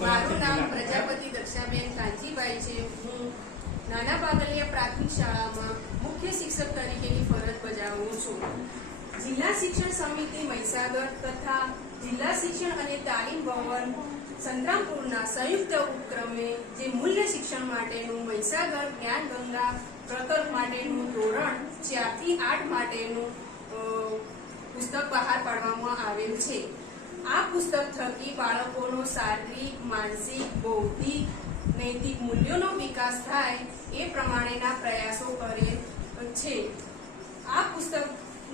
મારું નામ પ્રજાપતિ દક્ષાબેન કાંજીભાઈ છે. હું નાના બાગલિયા પ્રાથમિક શાળામાં મુખ્ય શિક્ષક તરીકેની ફરજ બજાવું છું. જિલ્લા શિક્ષણ સમિતિ મહીસાગર તથા જિલ્લા શિક્ષણ અને તાલીમ ભવન સંતરામપુરના સંયુક્ત ઉપક્રમે જે મૂલ્ય શિક્ષણ માટેનું મહીસાગર જ્ઞાન ગંગા પ્રકલ્પ માટેનું ધોરણ ચારથી આઠ માટેનું પુસ્તક બહાર પાડવામાં આવેલ છે. આ પુસ્તક થકી બાળકોનો શારીરિક, માનસિક, બૌદ્ધિક, નૈતિક મૂલ્યોનો વિકાસ થાય એ પ્રમાણેના પ્રયાસો કરે છે. આ પુસ્તક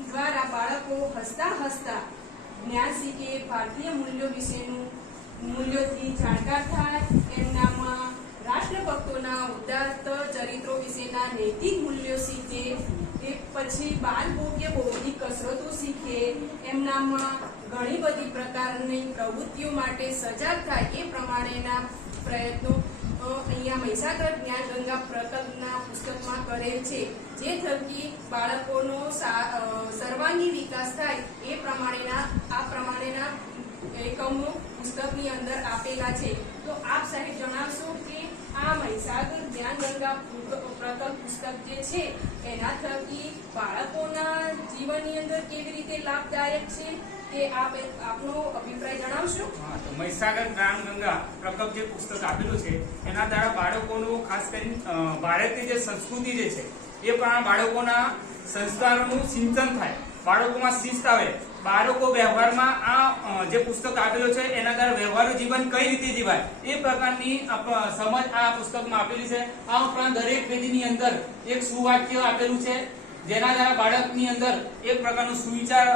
દ્વારા બાળકો હસતા હસતા જ્ઞાન શીખે, ભારતીય મૂલ્યો વિશેનું મૂલ્યોથી જાણકાર થાય. એમનામાં રાષ્ટ્રભક્તોના ઉદાત્ત ચરિત્રો વિશેના નૈતિક મૂલ્યો શીખે. એ પછી બાલ ભોગ્ય બૌદ્ધિક કસરતો શીખે, એમનામાં ઘણી બધી પ્રકારની પ્રવૃત્તિઓ માટે સજાગ થાય એ પ્રમાણેના પ્રયત્નો અહીંયા મહીસાગર જ્ઞાન ગંગા પ્રકલ્પના પુસ્તકમાં કરેલ છે. જે થકી બાળકોનો સર્વાંગી વિકાસ થાય એ પ્રમાણેના, આ પ્રમાણેના એકમો પુસ્તકની અંદર આપેલા છે. તો આપ સાહેબ જણાવશો કે આ મહીસાગર જ્ઞાન ગંગા પ્રકલ્પ છે. એના થકી બાળકોના જીવનની અંદર કેવી રીતે લાભદાયક છે તે આપ આપનો અભિપ્રાય જણાવશો? મહીસાગર ગ્રામ ગંગા પ્રકલ્પ જે પુસ્તક આપેલું છે, એના દ્વારા બાળકોનું ખાસ કરીને ભારતની જે સંસ્કૃતિ જે છે એ પણ બાળકોના સંસ્કારોનું સિંચન થાય. બાળકોમાં શિસ્ત આવે. બાળકો વ્યવહારમાં આ જે પુસ્તક આપેલું છે, એના દ્વારા વ્યવહારુ જીવન કઈ રીતે જીવાય, એ પ્રકારની સમજ આ પુસ્તકમાં આપેલી છે. આ ઉપરાંત દરેક પેજની અંદર એક સુવાક્ય આપેલું છે. જેના દ્વારા બાળકની અંદર એક પ્રકારનો સુવિચાર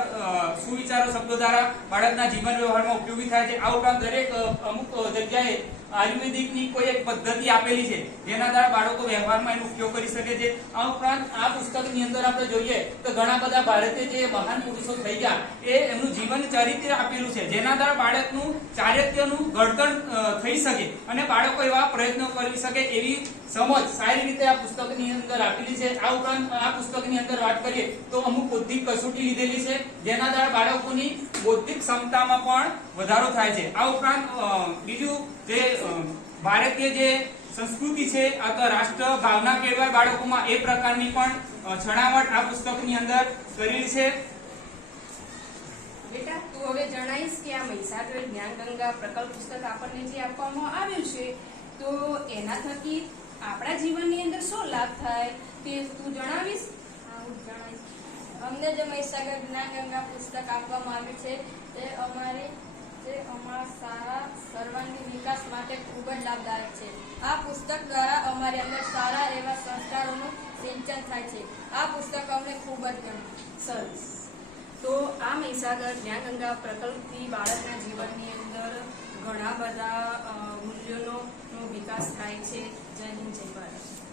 સુવિચારો શબ્દો દ્વારા બાળકના જીવન વ્યવહારમાં ઉપયોગી થાય છે. આ ઉપરાંત દરેક અમુક જગ્યાએ આયુર્વેદિકની કોઈ એક પદ્ધતિ આપેલી છે, જેના દ્વારા બાળકો વ્યવહારમાં એનો ઉપયોગ કરી શકે છે. આ ઉપરાંત આ પુસ્તકની અંદર આપણે જોઈએ તો ઘણા બધા ભારતે જે મહાન પુરુષો થઈ ગયા, એ જીવન ચરિત્ર આપેલું છે. જેના દ્વારા બાળકનું ચારિત્ર્યનું ઘડતર થઈ શકે અને બાળકો એવા પ્રયત્નો કરી શકે એવી સમજ સારી રીતે આ પુસ્તકની અંદર આપેલી છે. આ ઉપરાંત આ પુસ્તકની અંદર વાત કરીએ તો અમુક બૌદ્ધિક કસોટી લીધેલી છે, જેના દ્વારા બાળકોની બૌદ્ધિક ક્ષમતામાં પણ વધારો થાય છે. આ ઉપરાંત બીજું જે ભારતીય જે સંસ્કૃતિ છે તો રાષ્ટ્ર ભાવના કેળવાય બાળકોમાં એ પ્રકારની પણ છણાવટ આ પુસ્તકની અંદર કરેલી છે. બેટા તું હવે જણાવીશ કે આ મહીસાગર જ્ઞાન ગંગા પ્રકલ્પ પુસ્તક આપણને જે આપવામાં આવ્યું છે તો એના થકી આપણા જીવનની અંદર શું લાભ થાય તે તું જણાવીશ? હા, હું જણાવીશ. અમને જે મહીસાગર જ્ઞાન ગંગા પુસ્તક આપવામાં આવ્યું છે તે અમારે જે અમારા સારા સર્વાંગી વિકાસ માટે ખૂબ જ લાભદાયક છે. આ પુસ્તક દ્વારા અમારી અંદર સારા એવા સંસ્કારોનું સિંચન થાય છે. આ પુસ્તક અમને ખૂબ જ ગમ્યું. સરસ. તો આ મહીસાગર જ્ઞાનગંગા પ્રકલ્પથી બાળકના જીવનની અંદર ઘણા બધા મૂલ્યોનો વિકાસ થાય છે. જય હિન્દ, જય ભારત.